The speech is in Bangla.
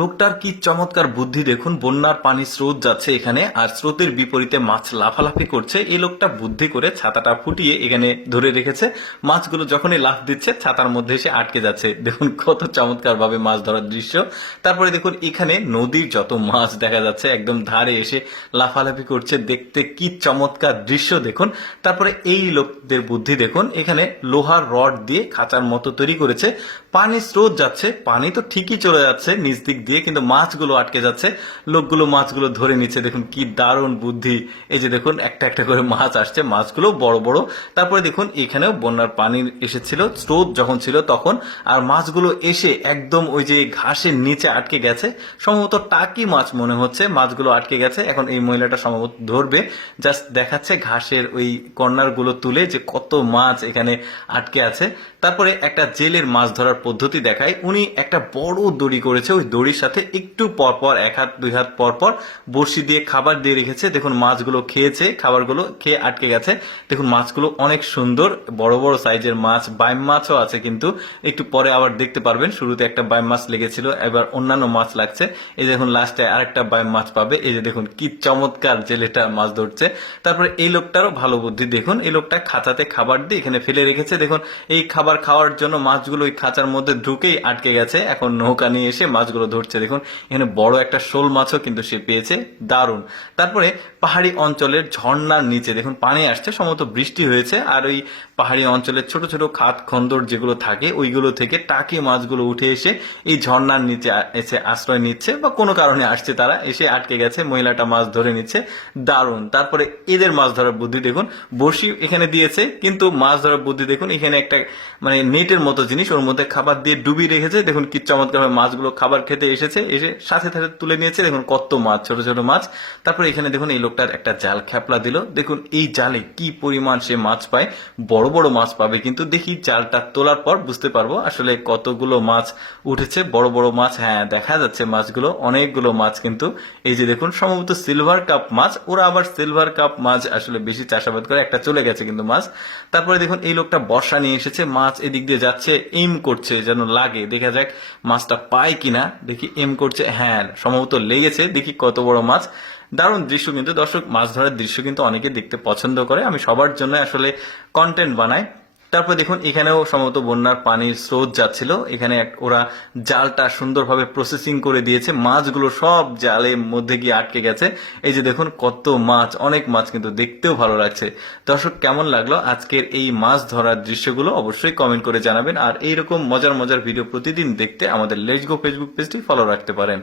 লোকটার কি চমৎকার বুদ্ধি দেখুন। বন্যার পানি স্রোত যাচ্ছে এখানে, আর স্রোতের বিপরীতে মাছ লাফালাফি করছে। এই লোকটা বুদ্ধি করে ছাতাটা ফুটিয়ে এখানে ধরে রেখেছে। মাছগুলো যখনই লাফ দিচ্ছে ছাতার মধ্যে এসে আটকে যাচ্ছে। দেখুন কত চমৎকার ভাবে মাছ ধরার দৃশ্য। তারপরে দেখুন এখানে নদীর যত মাছ দেখা যাচ্ছে একদম ধারে এসে লাফালাফি করছে। দেখতে কি চমৎকার দৃশ্য দেখুন। তারপরে এই লোকদের বুদ্ধি দেখুন, এখানে লোহার রড দিয়ে খাঁচার মতো তৈরি করেছে। পানি স্রোত যাচ্ছে, পানি তো ঠিকই চলে যাচ্ছে নিচ দিক দিয়ে, কিন্তু মাছগুলো আটকে যাচ্ছে। লোকগুলো মাছগুলো ধরে নিচ্ছে। দেখুন কি দারুণ বুদ্ধি। এই যে দেখুন একটা একটা করে মাছ আসছে, মাছগুলো বড় বড়। তারপরে দেখুন এখানেও বন্যার পানি এসেছিল স্রোত যখন ছিল তখন, আর মাছগুলো এসে একদম ওই যে ঘাসের নিচে আটকে গেছে। সম্ভবত টাকি মাছ মনে হচ্ছে, মাছগুলো আটকে গেছে। এখন এই মহিলাটা সম্ভবত ধরবে, জাস্ট দেখাচ্ছে ঘাসের ওই কর্নার গুলো তুলে যে কত মাছ এখানে আটকে আছে। তারপরে একটা জেলের মাছ ধরার পদ্ধতি দেখায়। উনি একটা বড় দড়ি করেছে, ওই দড়ির সাথে একটু পরপর এক হাত দুই হাত পরপর বড়শি দিয়ে খাবার দিয়ে রেখেছে। দেখুন মাছগুলো খেয়েছে, খাবারগুলো খেয়ে আটকে গেছে। দেখুন মাছগুলো অনেক সুন্দর, বড় বড় সাইজের মাছ। বাইম মাছও আছে, কিন্তু একটু পরে আবার দেখতে পারবেন। শুরুতে একটা বাইম মাছ লেগেছিল, এবার অন্যান্য মাছ লাগছে। এই দেখুন লাস্টে আরেকটা বাইম মাছ পাবে। এই যে দেখুন কি চমৎকার জেলেটা মাছ ধরছে। তারপরে এই লোকটারও ভালো বুদ্ধি দেখুন, এই লোকটা খাঁচাতে খাবার দিয়ে এখানে ফেলে রেখেছে। দেখুন এই খাবার খাওয়ার জন্য মাছগুলো ওই খাঁচার মধ্যে ঢুকেই আটকে গেছে। এখন নৌকা নিয়ে এসে মাছগুলো ধরছে। দেখুন এখানে বড় একটা শোল মাছও কিন্তু সে পেয়েছে, দারুণ। তারপরে পাহাড়ি অঞ্চলের ঝর্ণার নিচে দেখুন পানি আসছে, সম্ভবত বৃষ্টি হয়েছে, আর ওই পাহাড়ি অঞ্চলের ছোট ছোট খাত খন্দর যেগুলো থাকে ওইগুলো থেকে টাকি মাছগুলো উঠে এসে এই ঝর্ণার নিচে এসে আশ্রয় নিচ্ছে, বা কোনো কারণে আসছে, তারা এসে আটকে গেছে। মহিলাটা মাছ ধরে নিচ্ছে, দারুণ। তারপরে এদের মাছ ধরার বুদ্ধি দেখুন, বড়শি এখানে দিয়েছে, কিন্তু মাছ ধরার বুদ্ধি দেখুন, এখানে একটা মানে নেটের মতো জিনিস, ওর মধ্যে খাবার দিয়ে ডুবিয়ে রেখেছে। দেখুন কি চমৎকার মাছগুলো খাবার খেতে এসেছে, এসে সাথে সাথে তুলে নিয়েছে। দেখুন কত মাছ, ছোট ছোট মাছ। তারপরে এখানে দেখুন এই লোকটার একটা জাল খ্যাপলা দিল। দেখুন এই জালে কি পরিমাণ সে মাছ পায়, বড় বড় মাছ পাবে। কিন্তু দেখি জালটা তোলার পর বুঝতে পারবো আসলে কতগুলো মাছ উঠেছে। বড় বড় মাছ, হ্যাঁ দেখা যাচ্ছে মাছগুলো, অনেকগুলো মাছ। কিন্তু এই যে দেখুন সম্ভবত সিলভার কাপ মাছ। ওরা আবার সিলভার কাপ মাছ আসলে বেশি চাষাবাদ করে, একটা চলে গেছে কিন্তু মাছ। তারপরে দেখুন এই লোকটা বর্ষা নিয়ে এসেছে, মাছ এদিক দিয়ে যাচ্ছে, এম করছে যেন লাগে, দেখা যাক মাছটা পায় কিনা। দেখি এম করছে, হ্যাঁ সম্ভবত লেগেছে। দেখি কত বড় মাছ। দারুণ দৃশ্য। কিন্তু দর্শক মাছ ধরার দৃশ্য কিন্তু অনেকে দেখতে পছন্দ করে, আমি সবার জন্য আসলে কন্টেন্ট বানাই। তারপর দেখুন এখানেও সম্ভবত বন্যার পানির স্রোত যাচ্ছিল, এখানে ওরা জালটা সুন্দরভাবে প্রসেসিং করে দিয়েছে, মাছগুলো সব জালের মধ্যে গিয়ে আটকে গেছে। এই যে দেখুন কত মাছ, অনেক মাছ, কিন্তু দেখতেও ভালো লাগছে। দর্শক কেমন লাগলো আজকের এই মাছ ধরার দৃশ্যগুলো অবশ্যই কমেন্ট করে জানাবেন। আর এইরকম মজার মজার ভিডিও প্রতিদিন দেখতে আমাদের লেটস গো ফেসবুক পেজটি ফলো রাখতে পারেন।